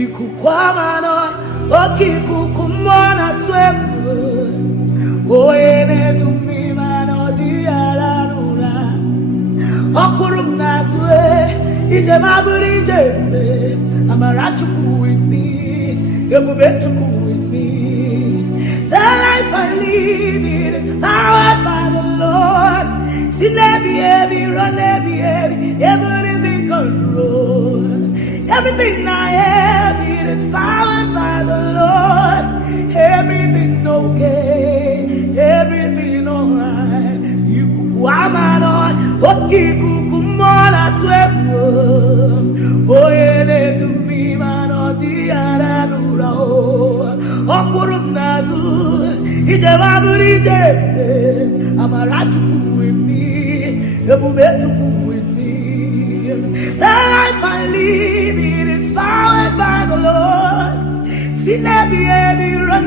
ikukwamano okikukumona twego oyene tumimano diaranura okurum naswe ije maburi jembe amarachuku with me ebubechuku with me. The life I live it is powered by the Lord. Sin every run every heaven is in control. Everything I have it is powered by the Lord. Everything okay, everything alright. You could go on, okay, kukumona twebo. Oh yeah, to me man, oh dear, okurum nazu ijababuri jembe amaratuku with me ebubetuku with me. The life I live it is powered by the Lord. Sin every run